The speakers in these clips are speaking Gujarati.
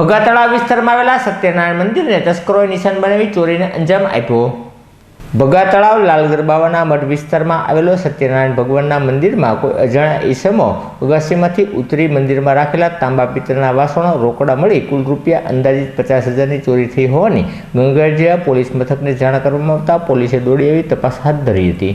ભગા તળાવ વિસ્તારમાં આવેલા સત્યનારાયણ મંદિરને તસ્કરોએ નિશાન બનાવી ચોરીને અંજામ આપ્યો. ભગા તળાવ લાલ ગરબાવાના મઠ વિસ્તારમાં આવેલો સત્યનારાયણ ભગવાનના મંદિરમાં કોઈ અજાણ્યા ઈસમો અગાસીમાંથી ઉતરી મંદિરમાં રાખેલા તાંબા પિત્તળના વાસણો રોકડા મળી કુલ રૂપિયા અંદાજિત પચાસ હજારની ચોરી થઈ હોવાની ગંગાજીયા પોલીસ મથકને જાણ કરવામાં આવતા પોલીસે દોડી આવી તપાસ હાથ ધરી હતી.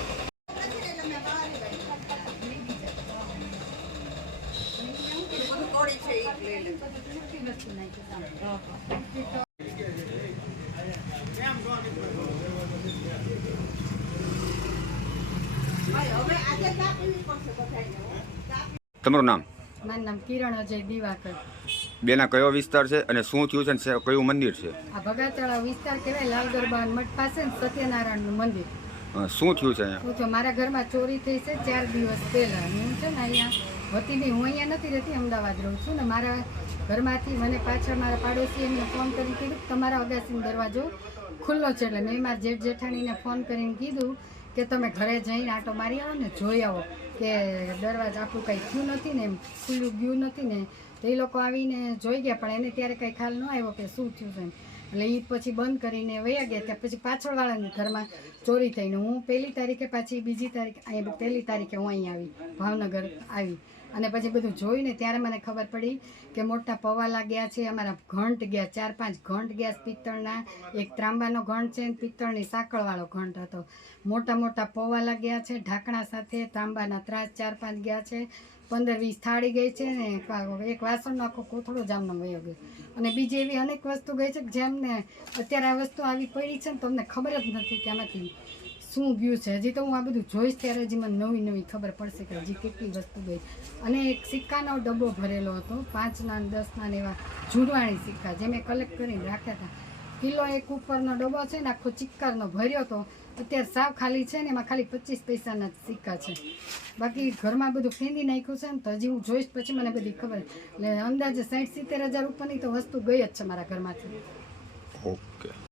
લટક. મોટી વસ્તુ નાખી સામે. તમારું નામ? મારું નામ કિરણ અજય દિવાકર. બેના કયો વિસ્તાર છે અને શું થયું છે અને કયું મંદિર છે? આ ભગાતળા વિસ્તાર કહેવાય લાલ દરબાર મઠ પાસે ને સત્યનારાયણનું મંદિર. શું થયું છે અહીંયા? મારા ઘરમાં ચોરી થઈ છે ચાર દિવસ પહેલા. હું છે ને અહીંયા હતી નહીં હું અહીંયા નથી રહેતી, અમદાવાદ રહું છું ને મારા ઘરમાંથી મને પાછળ મારા પાડોશી એમને ફોન કરી કીધું તમારા અગાસીનો દરવાજો ખુલ્લો છે એટલે મેં મારા જેઠ જેઠાણીને ફોન કરીને કીધું કે તમે ઘરે જઈને આટો મારી આવો ને જોઈ આવો કે દરવાજા આખું કંઈ થયું નથી ને એમ ખુલ્લું ગયું નથી ને. તો એ લોકો આવીને જોઈ ગયા, પણ એને ત્યારે કંઈ ખ્યાલ ન આવ્યો કે શું થયું છે એટલે એ પછી બંધ કરીને વયા ગયા, ત્યાં પછી પાછળવાળાની ઘરમાં ચોરી થઈને હું પહેલી તારીખે પાછી બીજી તારીખે પહેલી તારીખે હું અહીં આવી, ભાવનગર આવી. અને પછી બધું જોઈને ત્યારે મને ખબર પડી કે મોટા પવાલા ગયા છે, અમારા ઘંટ ગયા, ચાર પાંચ ઘંટ ગયા પિત્તળના. એક ત્રાંબાનો ઘંટ છે અને પિત્તળની સાંકળવાળો ઘંટ હતો. મોટા મોટા પવાલા ગયા છે, ઢાંકણા સાથે તાંબાના ત્રાસ ચાર પાંચ ગયા છે. પંદર વીસ થાળી ગઈ છે ને, એક વાસણનો આખો કોથળો જામનો વયો ગયો. અને બીજી એવી અનેક વસ્તુ ગઈ છે કે જેમને અત્યારે આ વસ્તુ આવી પડી છે ને તમને ખબર જ નથી કે આમાંથી શું ગયું છે? હજી તો હું આ બધું જોઈશ ત્યારે હજી મને નવી નવી ખબર પડશે કે હજી કેટલી વસ્તુ ગઈ. અને એક સિક્કાનો ડબ્બો ભરેલો હતો, પાંચના દસના એવા જૂંડવાણી સિક્કા, જે મેં કલેક્ટ કરીને રાખ્યા હતા. કિલો એક ઉપરનો ડબ્બો છે ને આખો ચિક્કારનો ભર્યો હતો. અત્યારે સાવ ખાલી છે ને એમાં ખાલી પચીસ પૈસાના સિક્કા છે. બાકી ઘરમાં બધું ફેંદી નાખ્યું છે ને તો હજી હું જોઈશ પછી મને બધી ખબર. એટલે અંદાજે સાઠ સિત્તેર હજાર ઉપરની તો વસ્તુ ગઈ જ છે મારા ઘરમાંથી. ઓકે.